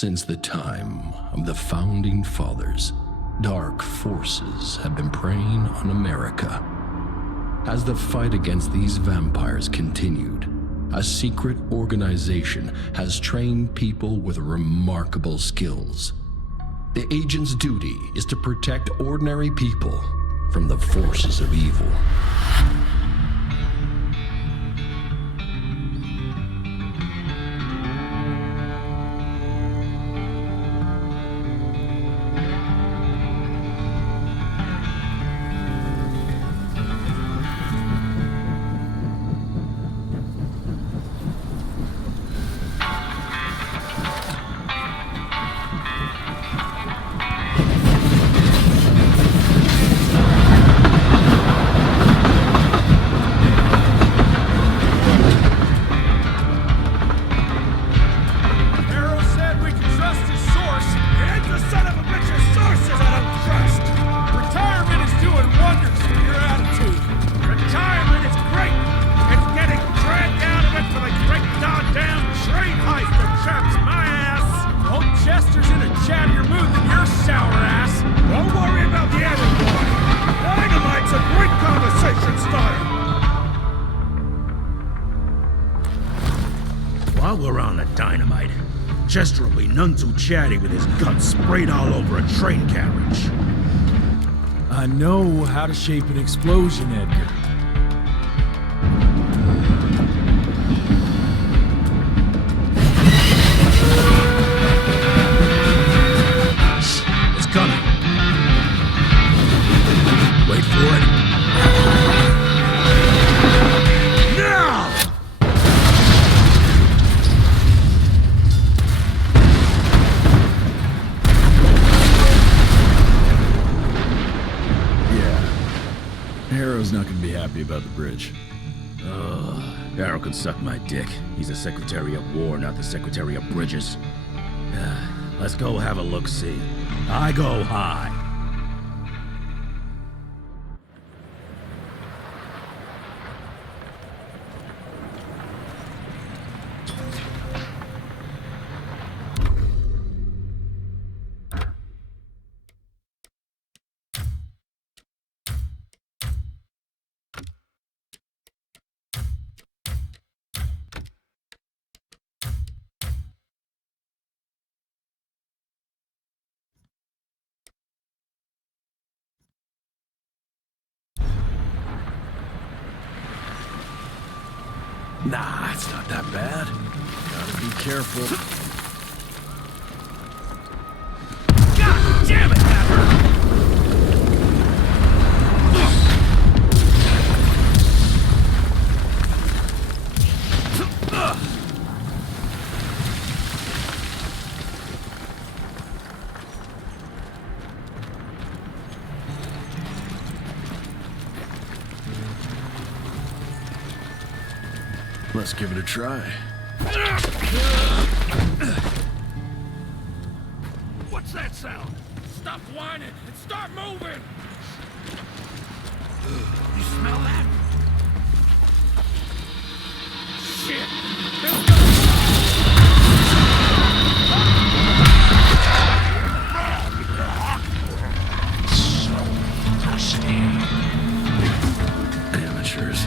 Since the time of the Founding Fathers, dark forces have been preying on America. As the fight against these vampires continued, a secret organization has trained people with remarkable skills. The agent's duty is to protect ordinary people from the forces of evil. While we're on the dynamite, Chester will be none too chatty with his guts sprayed all over a train carriage. I know how to shape an explosion, Edgar. It's coming. Wait for it. Now! Harrow's not gonna be happy about the bridge. Harrow can suck my dick. He's the Secretary of War, not the Secretary of Bridges. Let's go have a look-see. I go high. Nah, it's not that bad. Gotta be careful. God damn it, that hurt! Let's give it a try. What's that sound? Stop whining and start moving! You smell that? Shit! There's Amateurs.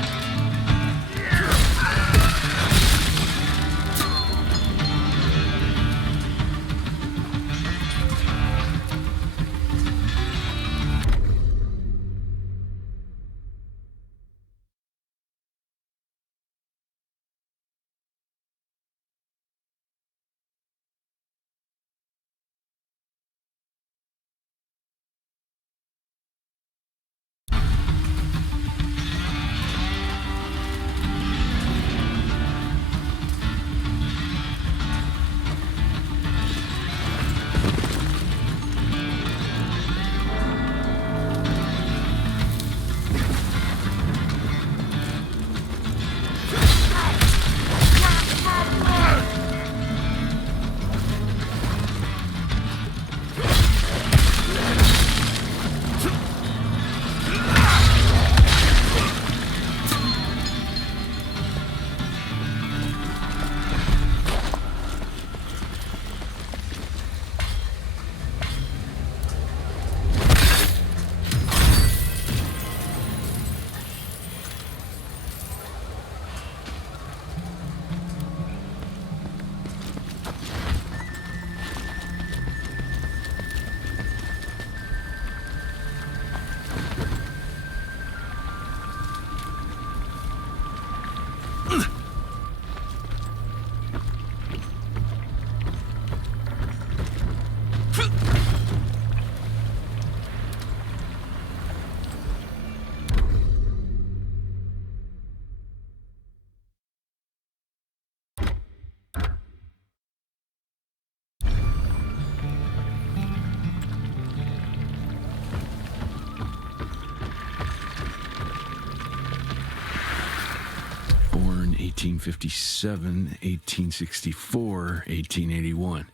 1857, 1864, 1881.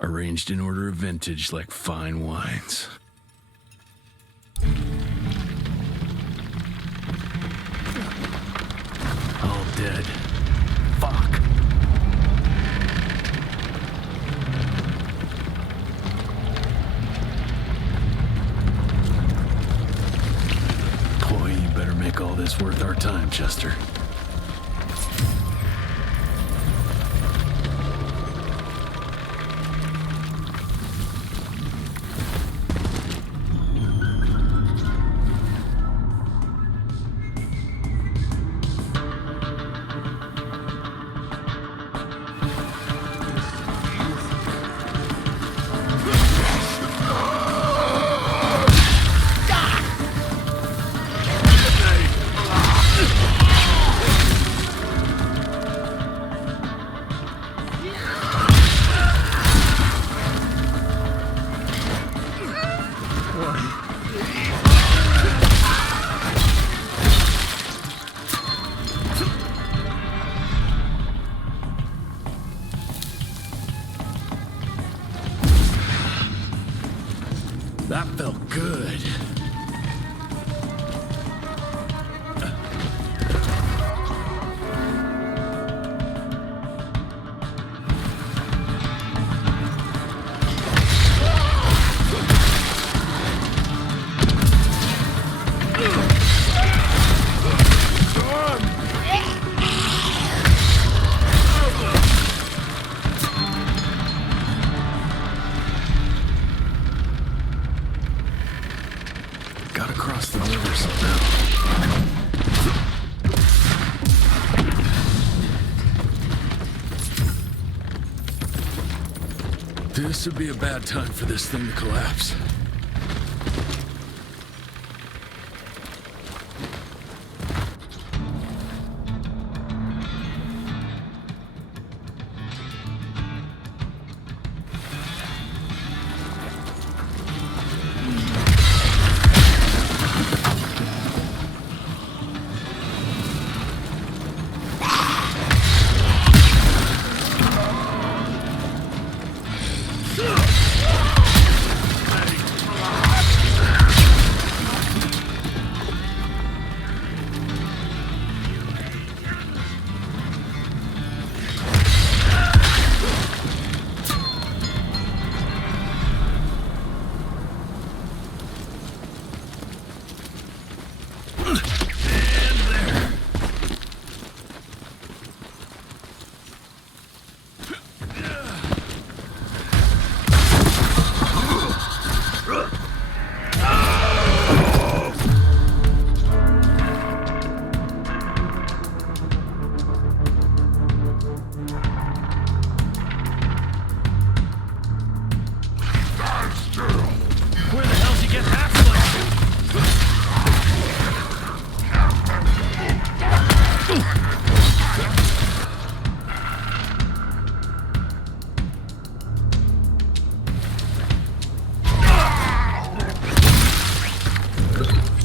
Arranged in order of vintage like fine wines. All dead. Fuck. Boy, you better make all this worth our time, Chester. That felt good. Gotta cross the river somehow. This would be a bad time for this thing to collapse.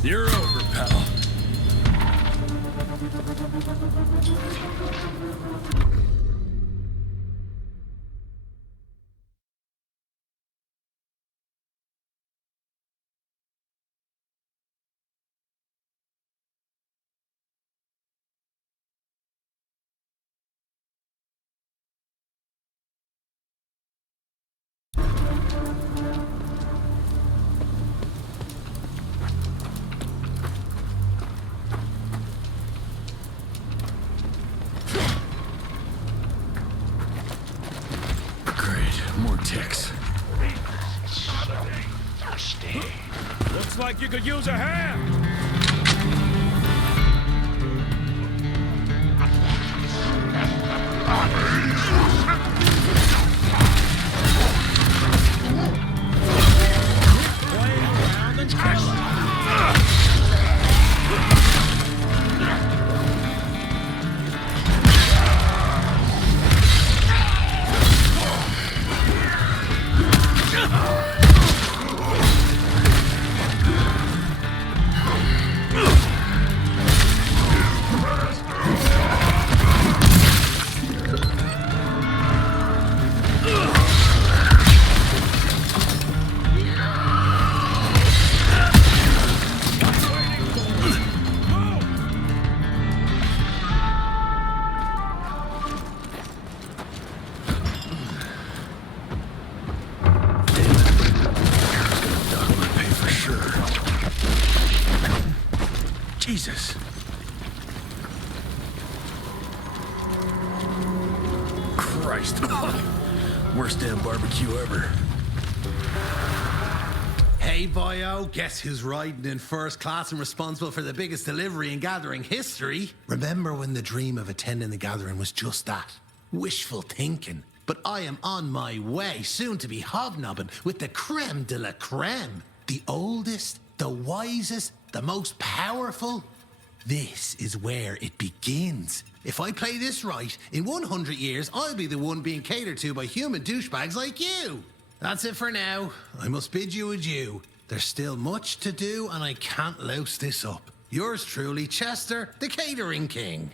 You're over, pal. More ticks. Looks like you could use a hand. Playing around and Jesus. Christ. Worst damn barbecue ever. Hey, boyo, guess who's riding in first class and responsible for the biggest delivery in gathering history? Remember when the dream of attending the gathering was just that? Wishful thinking. But I am on my way, soon to be hobnobbing with the creme de la creme. The oldest, the wisest, the most powerful. This is where it begins. If I play this right, in 100 years, I'll be the one being catered to by human douchebags like you. That's it for now. I must bid you adieu. There's still much to do, and I can't louse this up. Yours truly, Chester, the Catering King.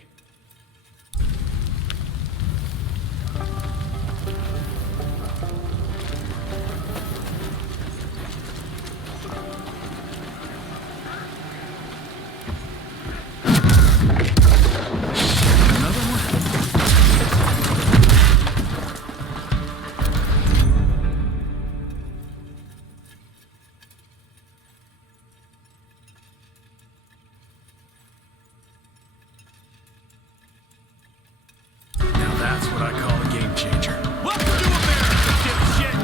That's what I call a game changer. Welcome to America, dipshit!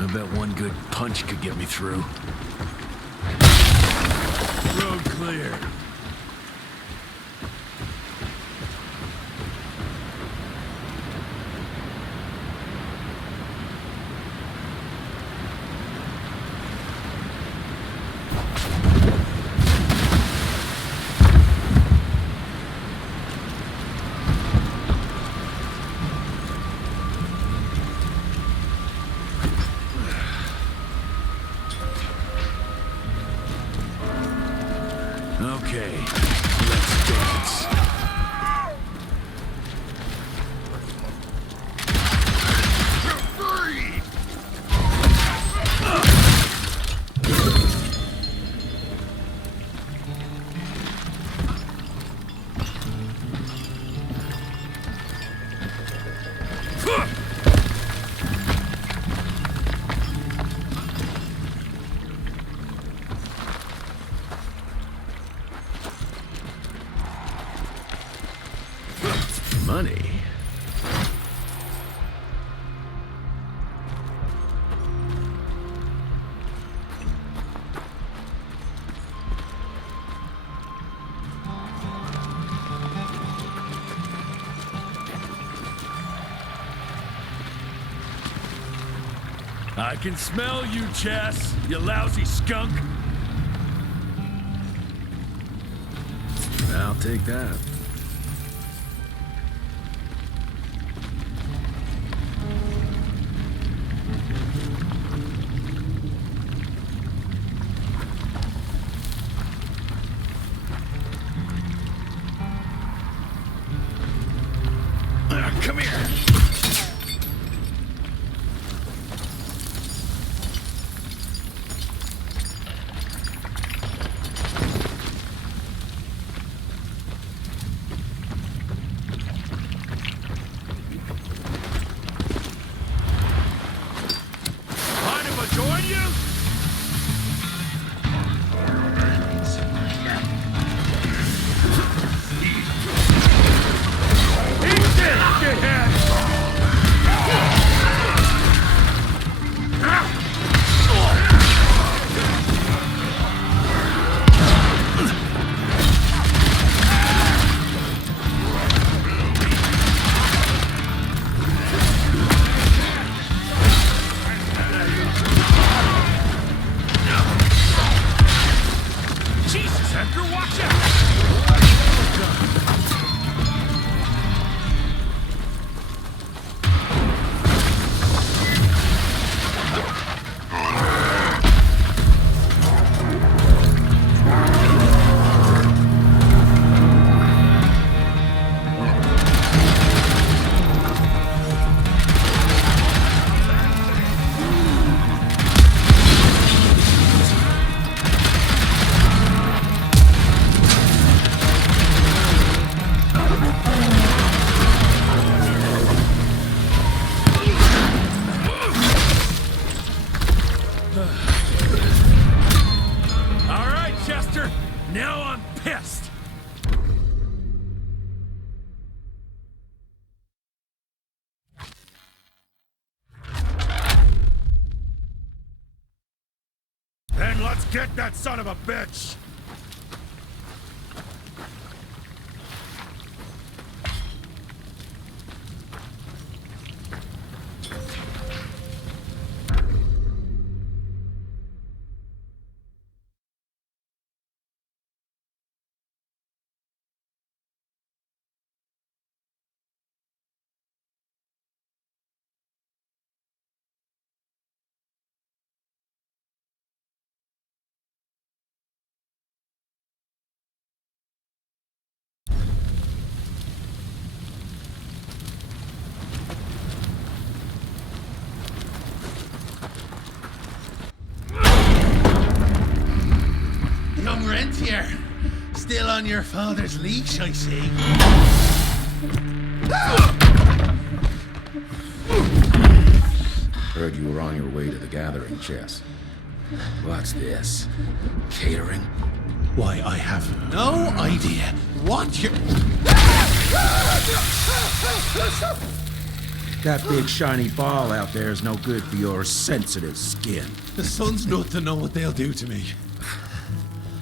I bet one good punch could get me through. Road clear. Okay, let's dance. Money. I can smell you, Chess, you lousy skunk. I'll take that. Come here. Let's get that son of a bitch! Young rentier, still on your father's leash, I see. Heard you were on your way to the gathering, Chess. What's this? Catering? Why, I have no idea what you're... That big shiny ball out there is no good for your sensitive skin. The sun's not to know what they'll do to me.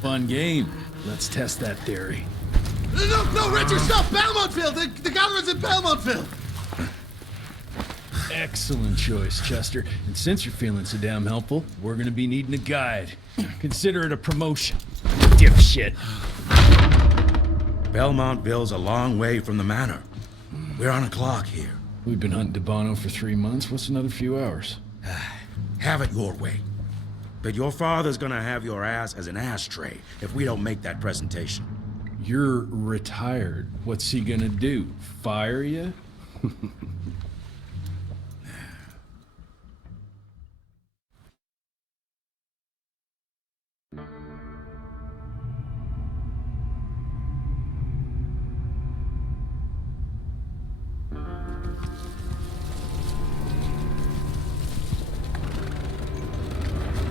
Fun game. Let's test that theory. No, Richard, stop! Belmontville! The gathering's in Belmontville! Excellent choice, Chester. And since you're feeling so damn helpful, we're gonna be needing a guide. Consider it a promotion. Dipshit. Belmontville's a long way from the manor. We're on a clock here. We've been hunting Debano for 3 months. What's another few hours? Have it your way. But your father's gonna have your ass as an ashtray if we don't make that presentation. You're retired. What's he gonna do? Fire you?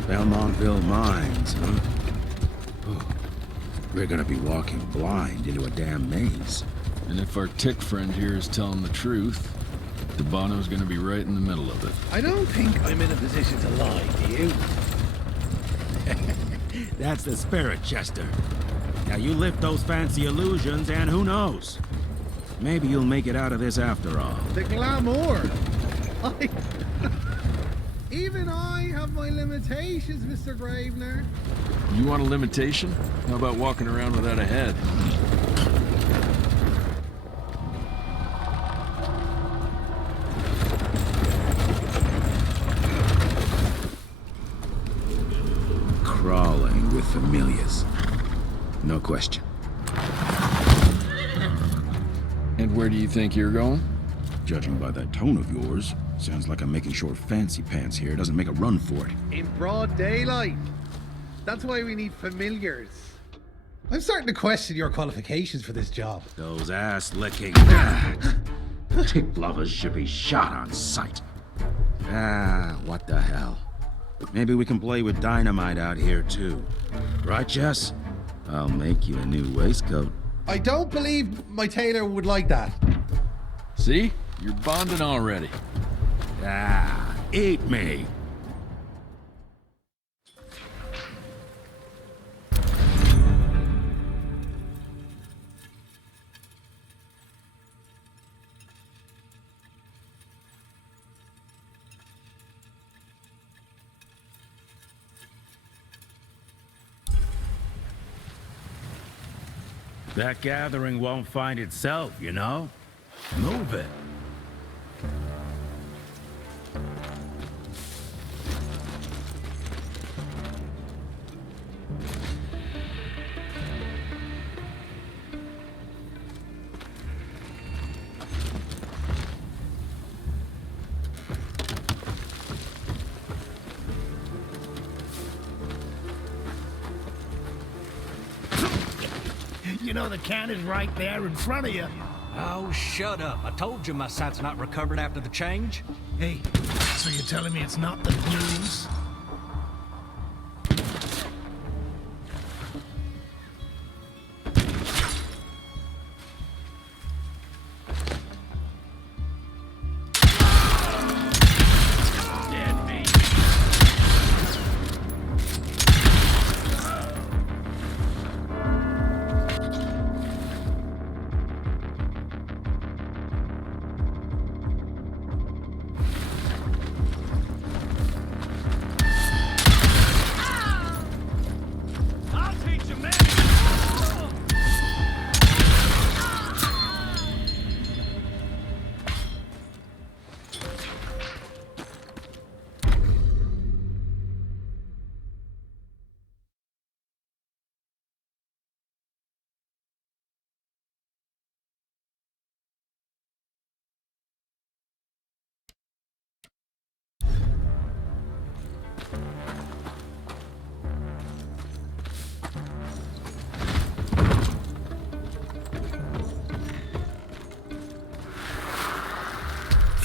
Belmontville Mines, huh? Oh, we're gonna be walking blind into a damn maze. And if our tick friend here is telling the truth, Debano's gonna be right in the middle of it. I don't think I'm in a position to lie, do you? That's the spirit, Chester. Now you lift those fancy illusions and who knows? Maybe you'll make it out of this after all. The glamour! Even I have my limitations, Mr. Gravener. You want a limitation? How about walking around without a head? Crawling with familiars. No question. And where do you think you're going? Judging by that tone of yours, sounds like I'm making short fancy pants here. Doesn't make a run for it. In broad daylight. That's why we need familiars. I'm starting to question your qualifications for this job. Those ass-licking tick lovers should be shot on sight. What the hell? Maybe we can play with dynamite out here, too. Right, Jess? I'll make you a new waistcoat. I don't believe my tailor would like that. See? You're bonding already. Eat me! That gathering won't find itself, you know? Move it. You know the can is right there in front of you. Oh, shut up. I told you my sight's not recovered after the change. Hey, so you're telling me it's not the blues?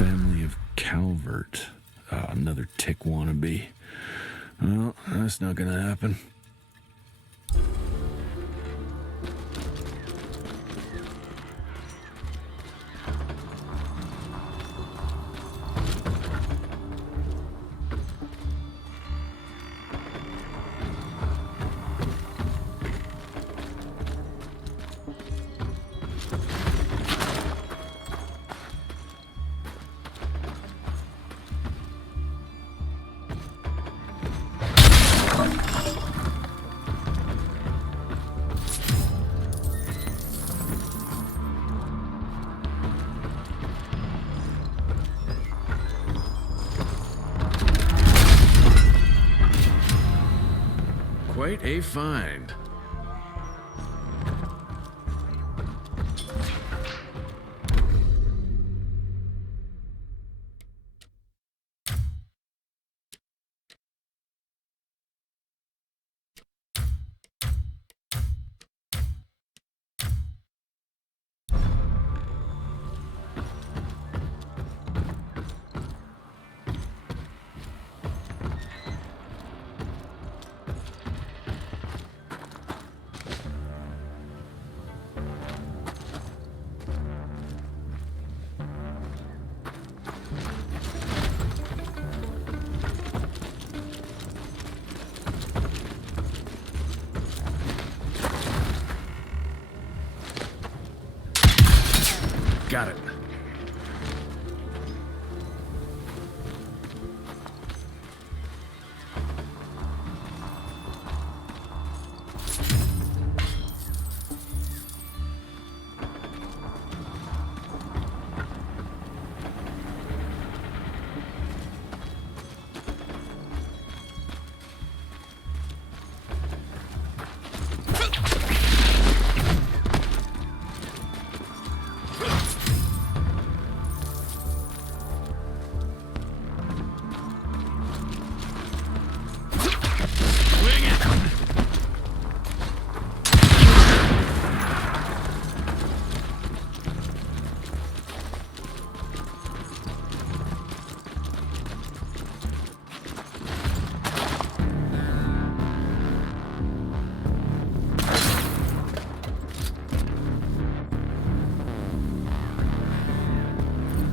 Family of Calvert. Another tick wannabe. Well, that's not gonna happen. Quite a find. Got it.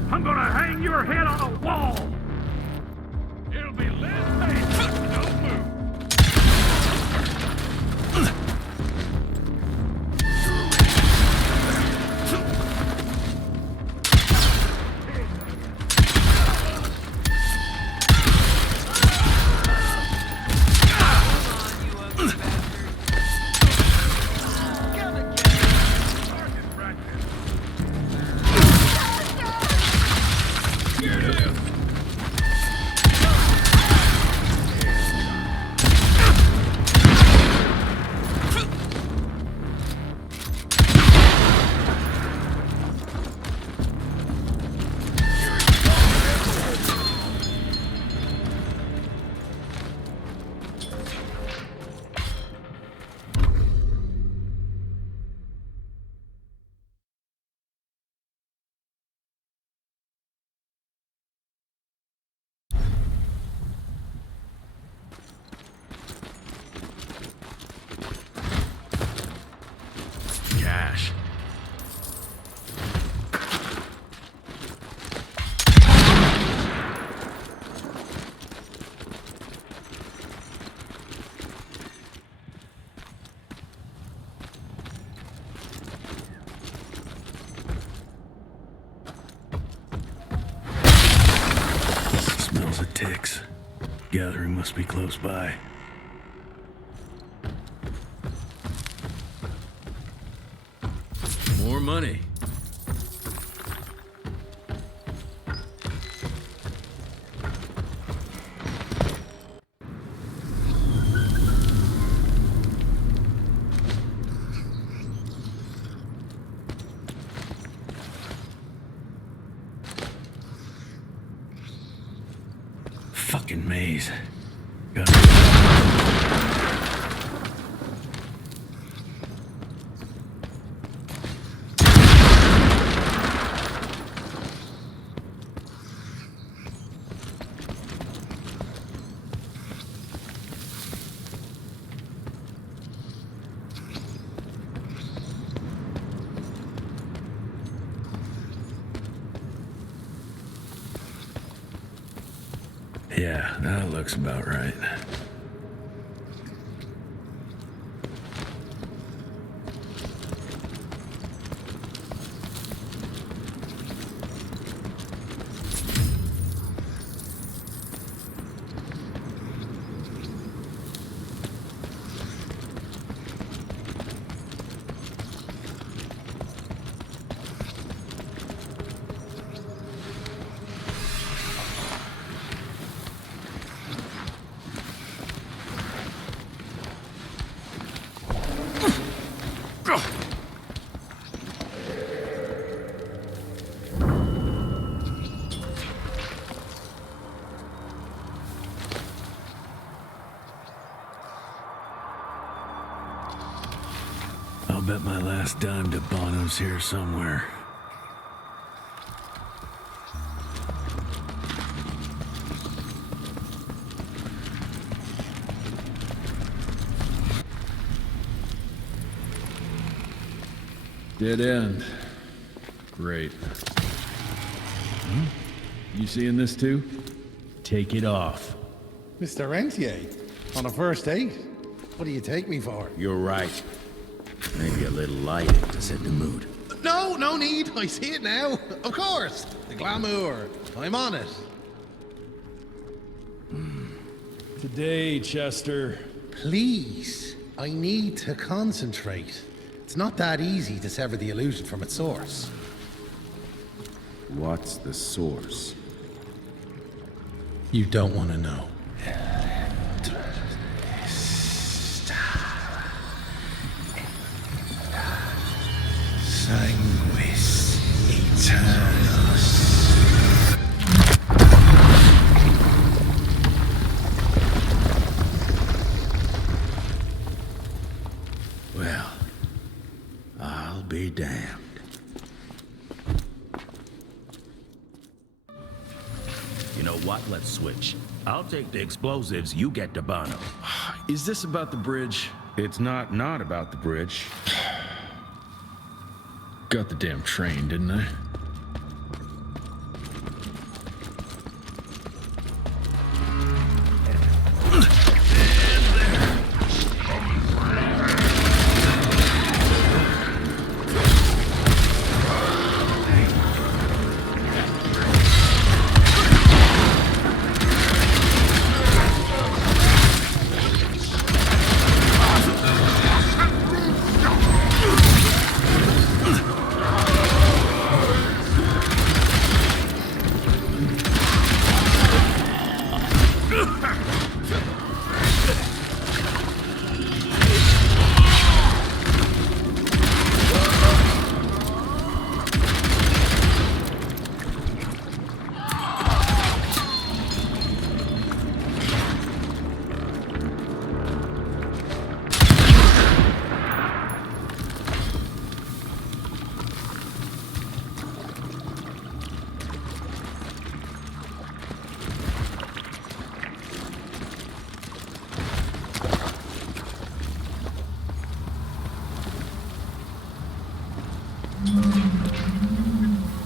I'm gonna hang your head on a wall! It'll be lit. Hey, don't move! Cash. Smells of ticks. Gathering must be close by. More money. Fucking maze. Yeah, that looks about right. I'll bet my last dime to Bono's here somewhere. Dead end. Great. You seeing this too? Take it off. Mr. Rentier, on a first date? What do you take me for? You're right. Maybe a little lighting to set the mood. No need. I see it now. Of course. The glamour. I'm on it. Today, Chester. Please. I need to concentrate. It's not that easy to sever the illusion from its source. What's the source? You don't want to know. Sanguis Eternus. Well, I'll be damned. You know what? Let's switch. I'll take the explosives, you get the Bono. Is this about the bridge? It's not about the bridge. Got the damn train, didn't I?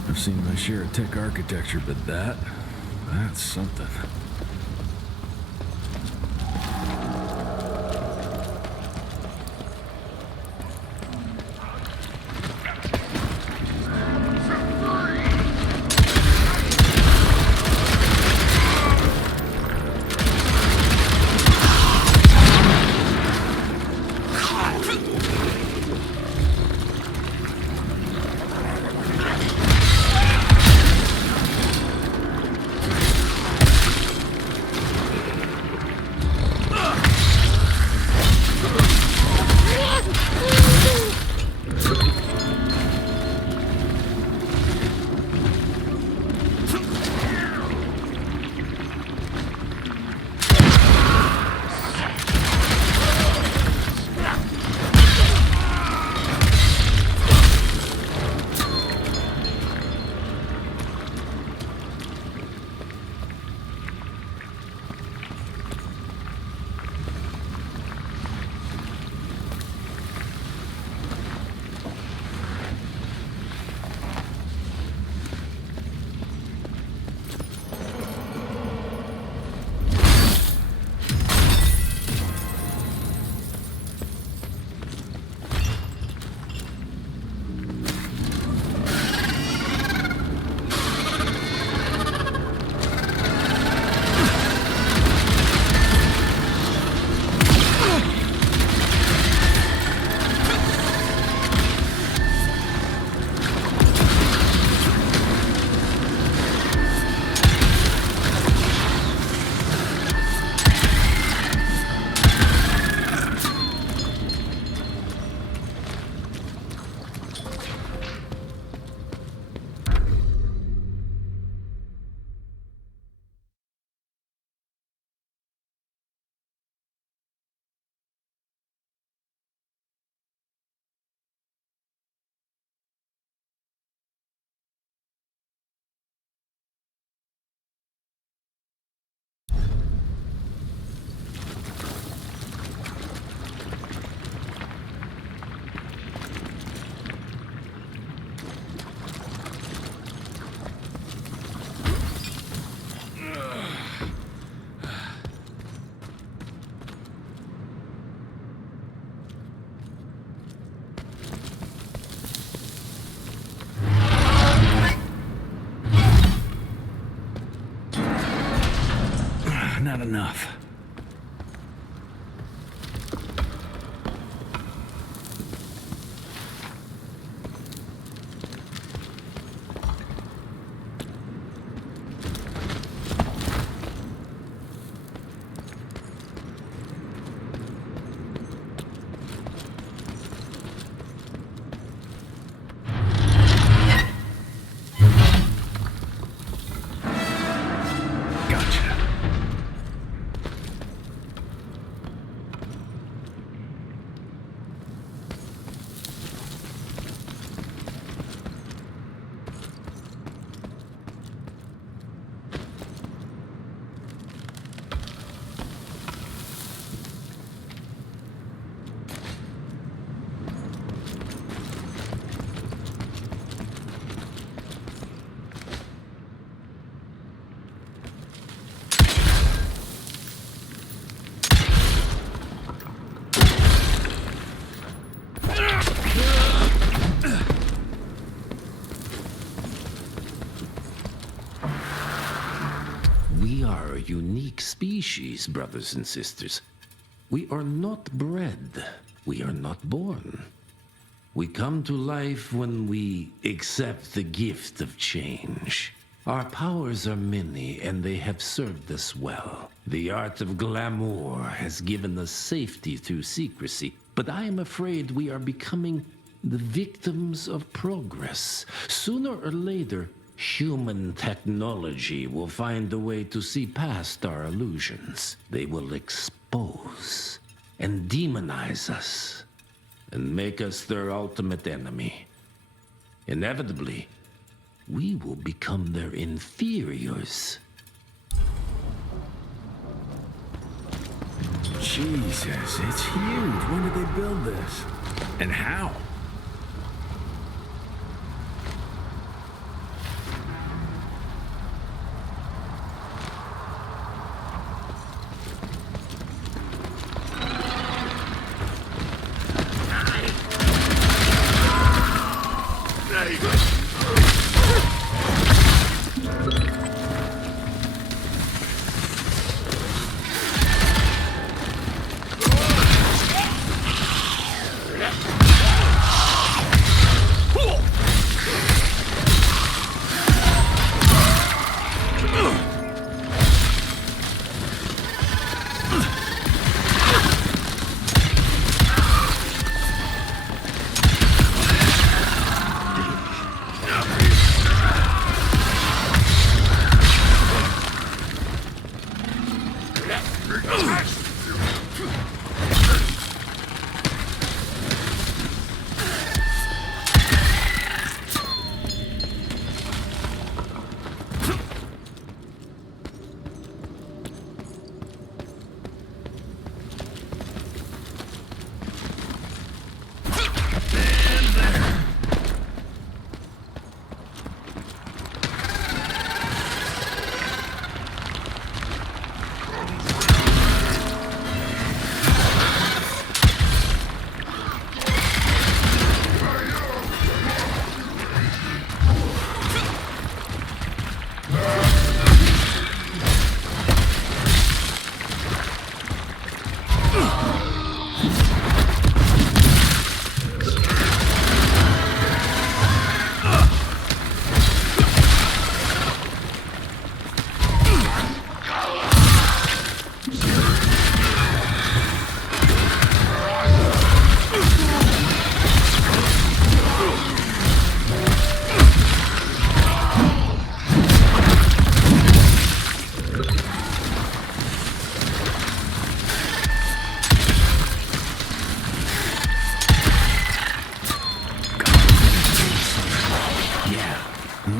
I've seen my share of tech architecture, but that's something. not enough. Gotcha. We are a unique species, brothers and sisters. We are not bred. We are not born. We come to life when we accept the gift of change. Our powers are many, and they have served us well. The art of glamour has given us safety through secrecy, but I am afraid we are becoming the victims of progress. Sooner or later, human technology will find a way to see past our illusions. They will expose and demonize us and make us their ultimate enemy. Inevitably, we will become their inferiors. Jesus, it's huge. When did they build this? And how?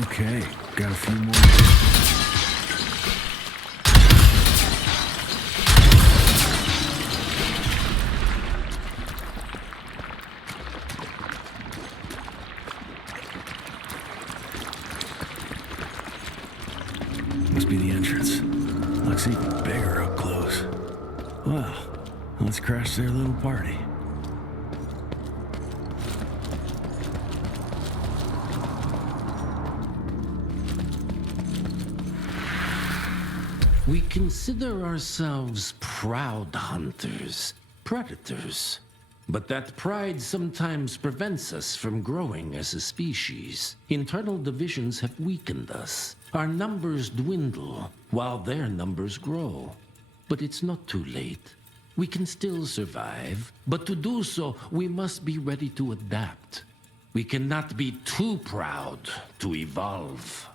Okay, got a few more. Must be the entrance. Looks even bigger up close. Well, let's crash their little party. We consider ourselves proud hunters, predators. But that pride sometimes prevents us from growing as a species. Internal divisions have weakened us. Our numbers dwindle, while their numbers grow. But it's not too late. We can still survive, but to do so, we must be ready to adapt. We cannot be too proud to evolve.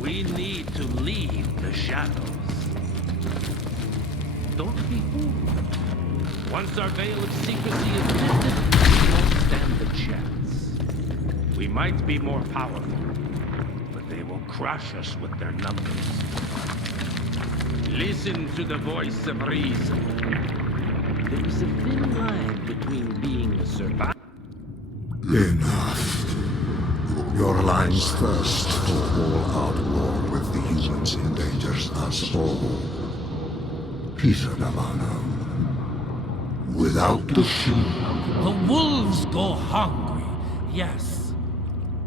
We need to leave the shadows. Don't be fooled. Once our veil of secrecy is lifted, we won't stand a chance. We might be more powerful, but they will crush us with their numbers. Listen to the voice of reason. There is a thin line between being a survivor. Enough. Your alliance thirst for all-out war with the humans endangers us all. Peter Davano. Without the sheep. The wolves go hungry, yes.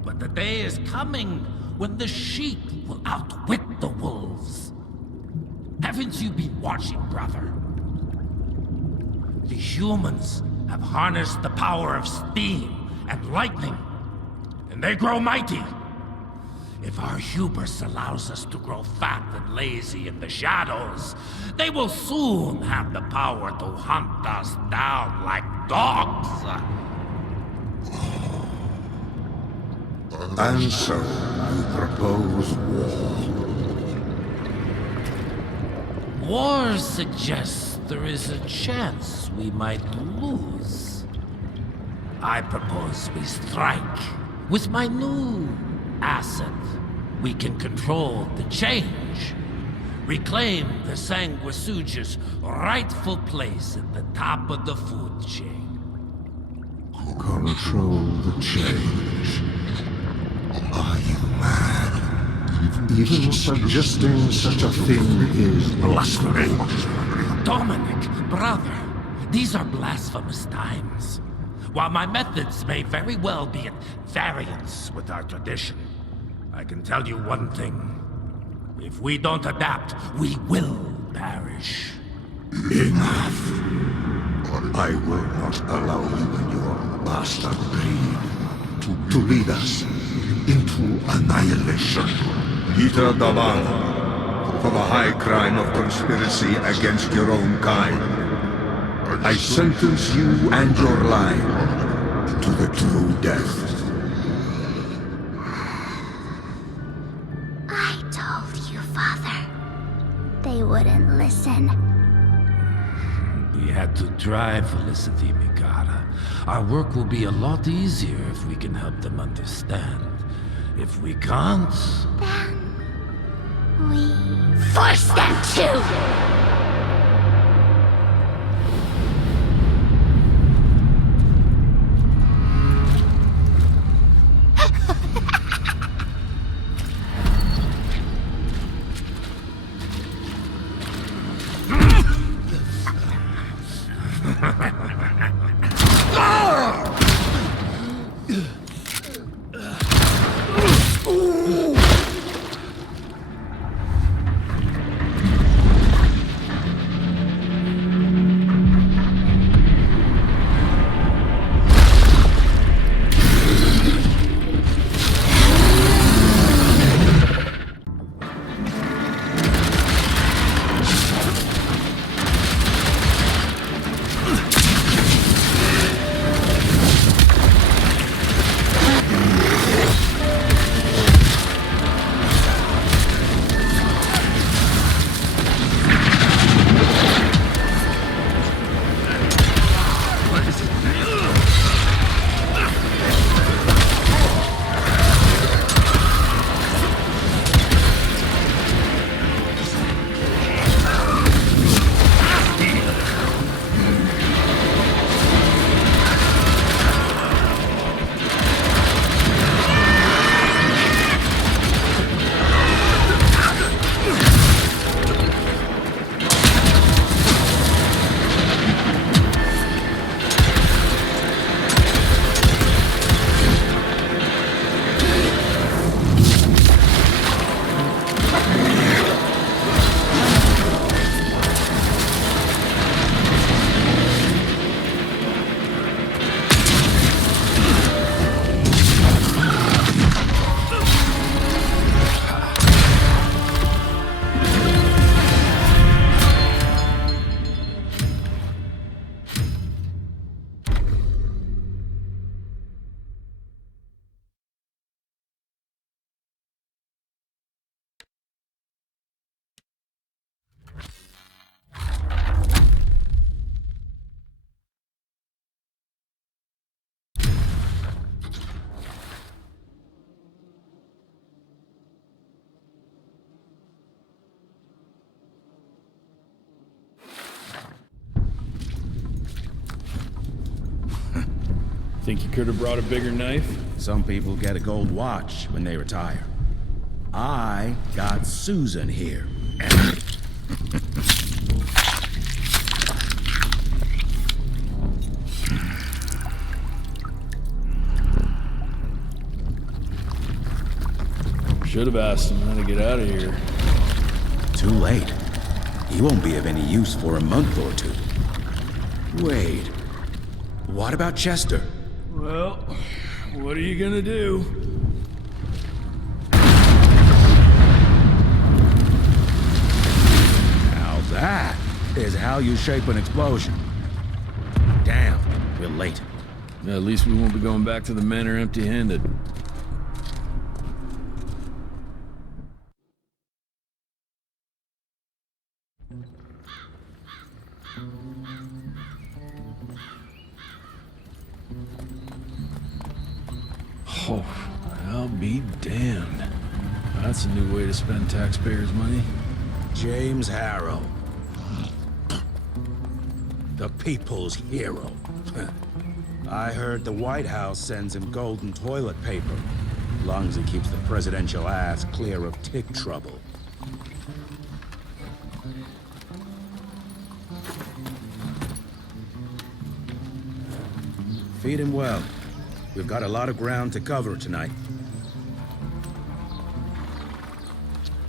But the day is coming when the sheep will outwit the wolves. Haven't you been watching, brother? The humans have harnessed the power of steam and lightning, and they grow mighty. If our hubris allows us to grow fat and lazy in the shadows, they will soon have the power to hunt us down like dogs. And so, you propose war. War suggests there is a chance we might lose. I propose we strike. With my new asset, we can control the change. Reclaim the Sanguisuja's rightful place at the top of the food chain. Control the change. Are you mad? Even suggesting such a thing is blasphemy. Dominic, brother, these are blasphemous times. While my methods may very well be at variance with our tradition, I can tell you one thing. If we don't adapt, we will perish. Enough. I will not allow you and your bastard breed to lead us into annihilation. Peter Davano, for the high crime of conspiracy against your own kind, I sentence you and your line to the true death. I told you, Father. They wouldn't listen. We had to try, Felicity Mikata. Our work will be a lot easier if we can help them understand. If we can't... Then... we... force them to! Think you could have brought a bigger knife? Some people get a gold watch when they retire. I got Susan here. Should have asked him how to get out of here. Too late. He won't be of any use for a month or two. Wait. What about Chester? Well, what are you gonna do? Now that is how you shape an explosion. Damn, we're late. At least we won't be going back to the manor empty-handed. Oh, I'll be damned. That's a new way to spend taxpayers' money. James Harrow. The people's hero. I heard the White House sends him golden toilet paper, as long as he keeps the presidential ass clear of tick trouble. Feed him well. We've got a lot of ground to cover tonight.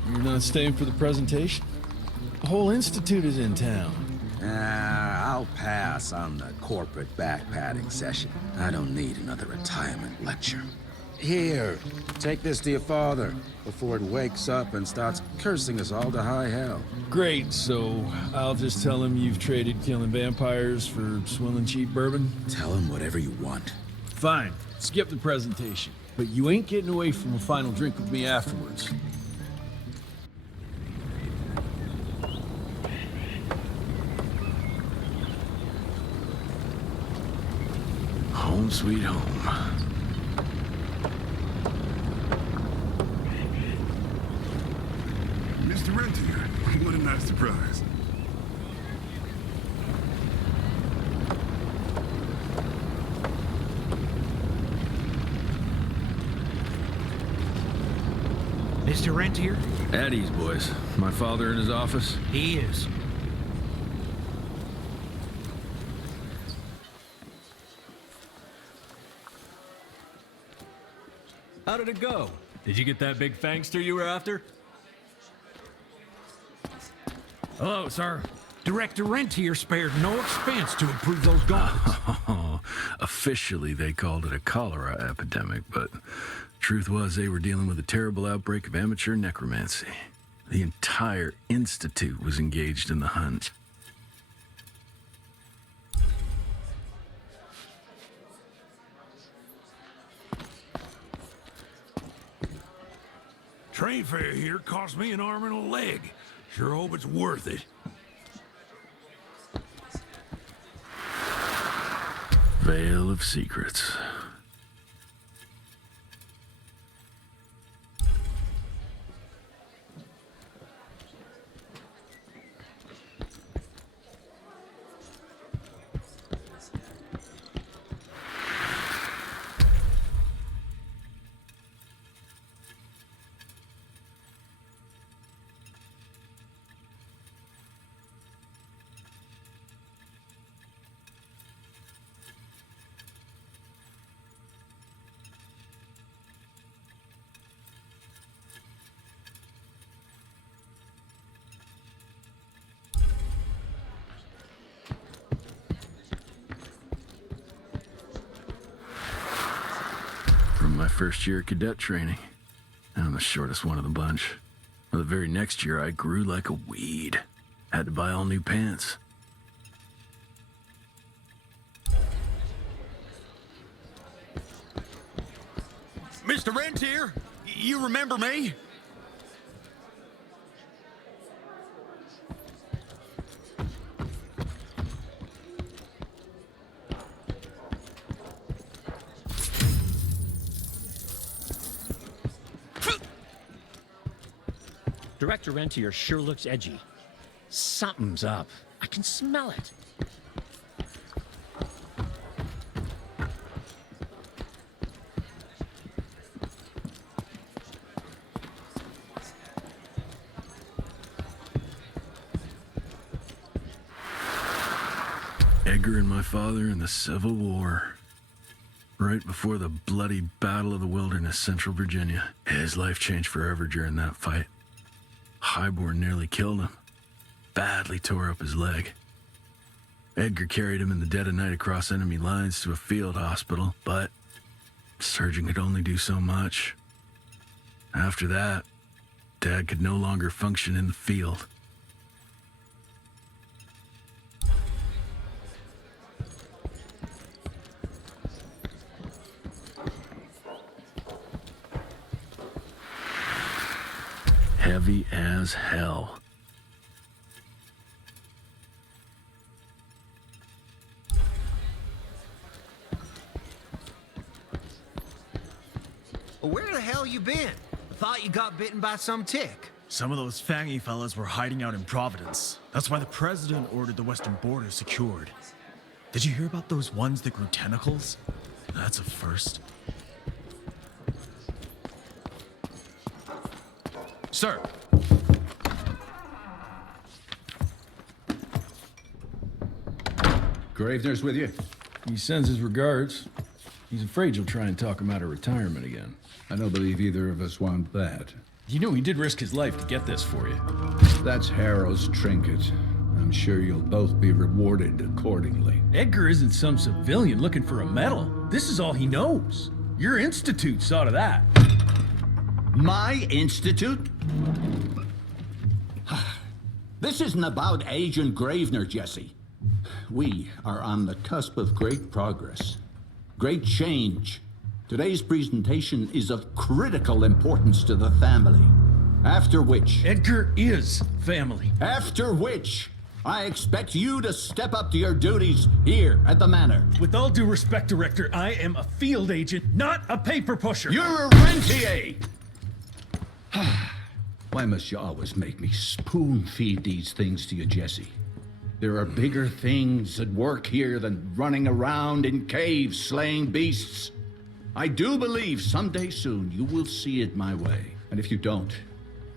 You're not staying for the presentation? The whole institute is in town. I'll pass on the corporate backpatting session. I don't need another retirement lecture. Here, take this to your father before it wakes up and starts cursing us all to high hell. Great, so I'll just tell him you've traded killing vampires for swilling cheap bourbon? Tell him whatever you want. Fine, skip the presentation. But you ain't getting away from a final drink with me afterwards. Home sweet home. Mr. Rentier, what a nice surprise. Mr. Rentier? At ease, boys. My father in his office? He is. How did it go? Did you get that big fangster you were after? Hello, sir. Director Rentier spared no expense to improve those guards. Officially, they called it a cholera epidemic, but truth was they were dealing with a terrible outbreak of amateur necromancy. The entire institute was engaged in the hunt. Train fare here cost me an arm and a leg. Sure hope it's worth it. Veil of Secrets. My first year of cadet training. I'm the shortest one of the bunch. Well, the very next year, I grew like a weed. Had to buy all new pants. Mr. Rentier, you remember me? Director Rentier sure looks edgy. Something's up. I can smell it. Edgar and my father in the Civil War. Right before the bloody Battle of the Wilderness, Central Virginia. His life changed forever during that fight. Highborn nearly killed him. Badly tore up his leg. Edgar carried him in the dead of night across enemy lines to a field hospital, but the surgeon could only do so much. After that, Dad could no longer function in the field. Heavy as hell. Well, where the hell you been? I thought you got bitten by some tick. Some of those fangy fellas were hiding out in Providence. That's why the president ordered the western border secured. Did you hear about those ones that grew tentacles? That's a first. Sir. Gravener's with you? He sends his regards. He's afraid you'll try and talk him out of retirement again. I don't believe either of us want that. You know he did risk his life to get this for you. That's Harrow's trinket. I'm sure you'll both be rewarded accordingly. Edgar isn't some civilian looking for a medal. This is all he knows. Your institute saw to that. My institute? This isn't about Agent Gravener, Jesse. We are on the cusp of great progress, great change. Today's presentation is of critical importance to the family. After which... Edgar is family. After which, I expect you to step up to your duties here at the Manor. With all due respect, Director, I am a field agent, not a paper pusher. You're a rentier! Why must you always make me spoon-feed these things to you, Jesse? There are bigger things at work here than running around in caves slaying beasts. I do believe someday soon you will see it my way. And if you don't,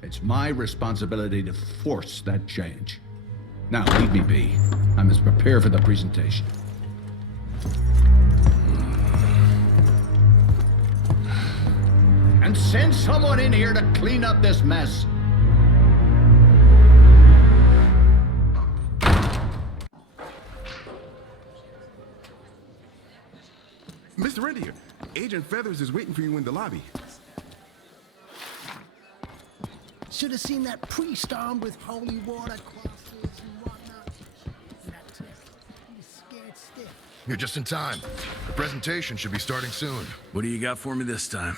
it's my responsibility to force that change. Now, leave me be. I must prepare for the presentation. And send someone in here to clean up this mess. Mr. Rentier, Agent Feathers is waiting for you in the lobby. Should have seen that priest armed with holy water crosses and whatnot. That tip. He's scared stiff. You're just in time. The presentation should be starting soon. What do you got for me this time?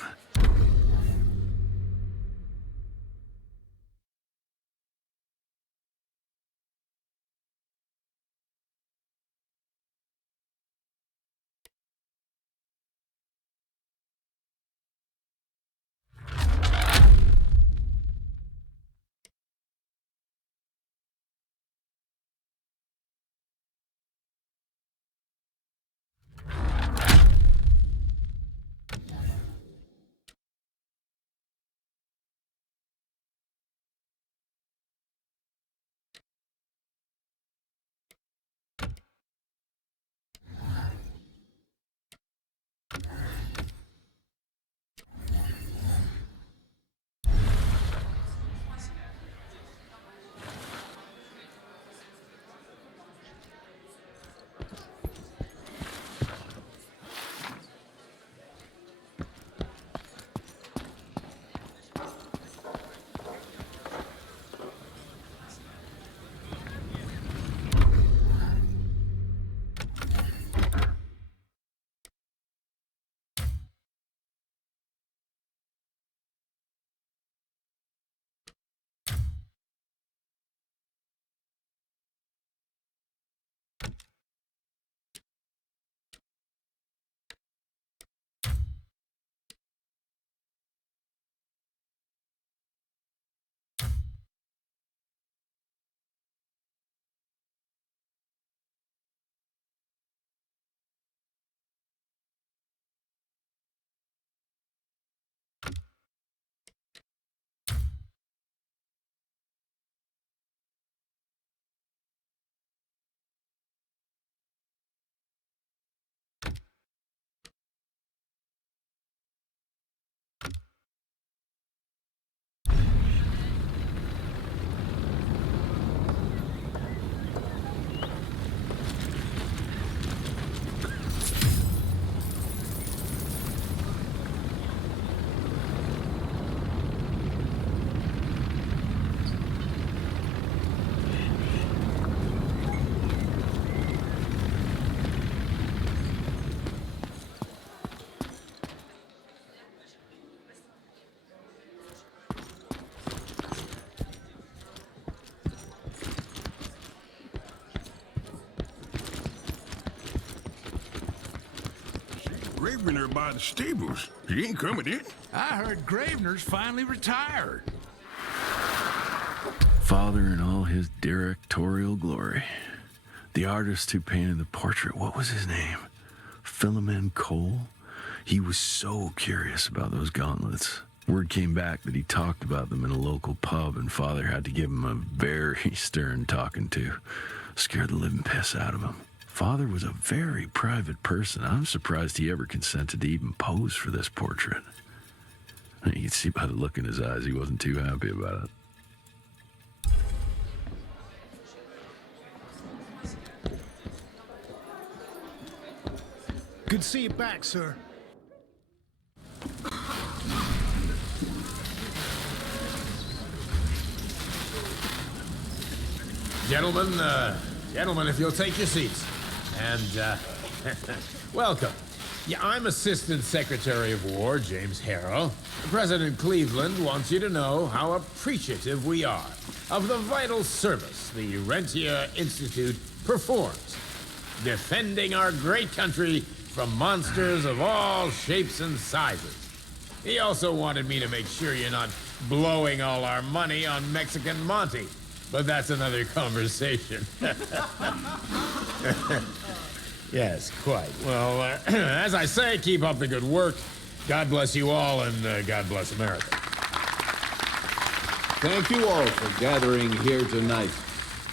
Gravener by the stables. He ain't coming in. I heard Gravener's finally retired. Father in all his directorial glory. The artist who painted the portrait, what was his name? Philemon Cole? He was so curious about those gauntlets. Word came back that he talked about them in a local pub, and Father had to give him a very stern talking to. Scared the living piss out of him. Father was a very private person. I'm surprised he ever consented to even pose for this portrait. You can see by the look in his eyes he wasn't too happy about it. Good to see you back, sir. Gentlemen, if you'll take your seats. And, welcome. Yeah, I'm Assistant Secretary of War, James Harrow. President Cleveland wants you to know how appreciative we are of the vital service the Rentier Institute performs, defending our great country from monsters of all shapes and sizes. He also wanted me to make sure you're not blowing all our money on Mexican Monty. But that's another conversation. Yes, quite. Well, as I say, keep up the good work. God bless you all, and God bless America. Thank you all for gathering here tonight.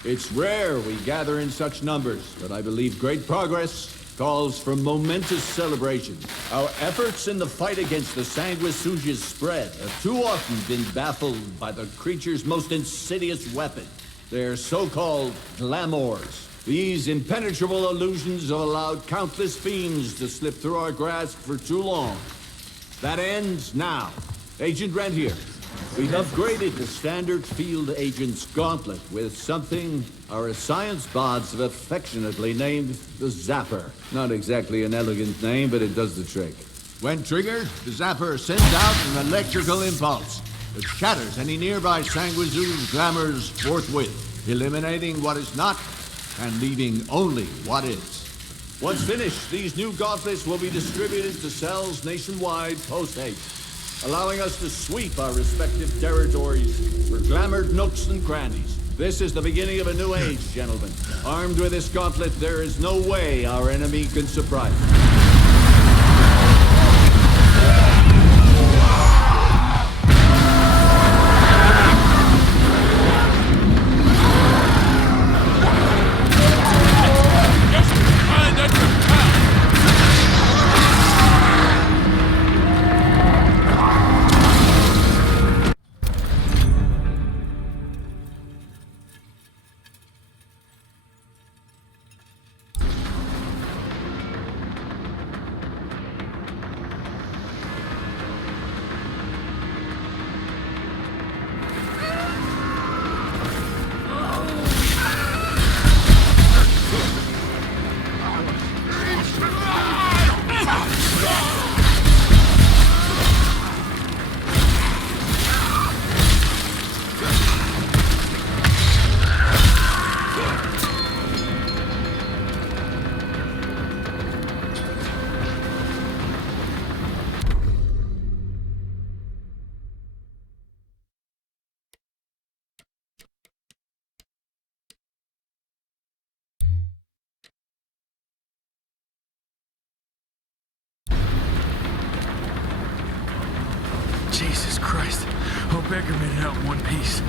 It's rare we gather in such numbers, but I believe great progress calls for momentous celebration. Our efforts in the fight against the sanguisuga's spread have too often been baffled by the creature's most insidious weapon, their so-called glamours. These impenetrable illusions have allowed countless fiends to slip through our grasp for too long. That ends now. Agent Rentier, we've upgraded the standard field agent's gauntlet with something our science bots have affectionately named the Zapper. Not exactly an elegant name, but it does the trick. When triggered, the Zapper sends out an electrical impulse that shatters any nearby sanguisuga's glamours forthwith, eliminating what is not and leaving only what is. Once finished, these new gauntlets will be distributed to cells nationwide post-haste, allowing us to sweep our respective territories for glamoured nooks and crannies. This is the beginning of a new age, gentlemen. Armed with this gauntlet, there is no way our enemy can surprise us. Jesus Christ. Hope Edgar made it out in one piece.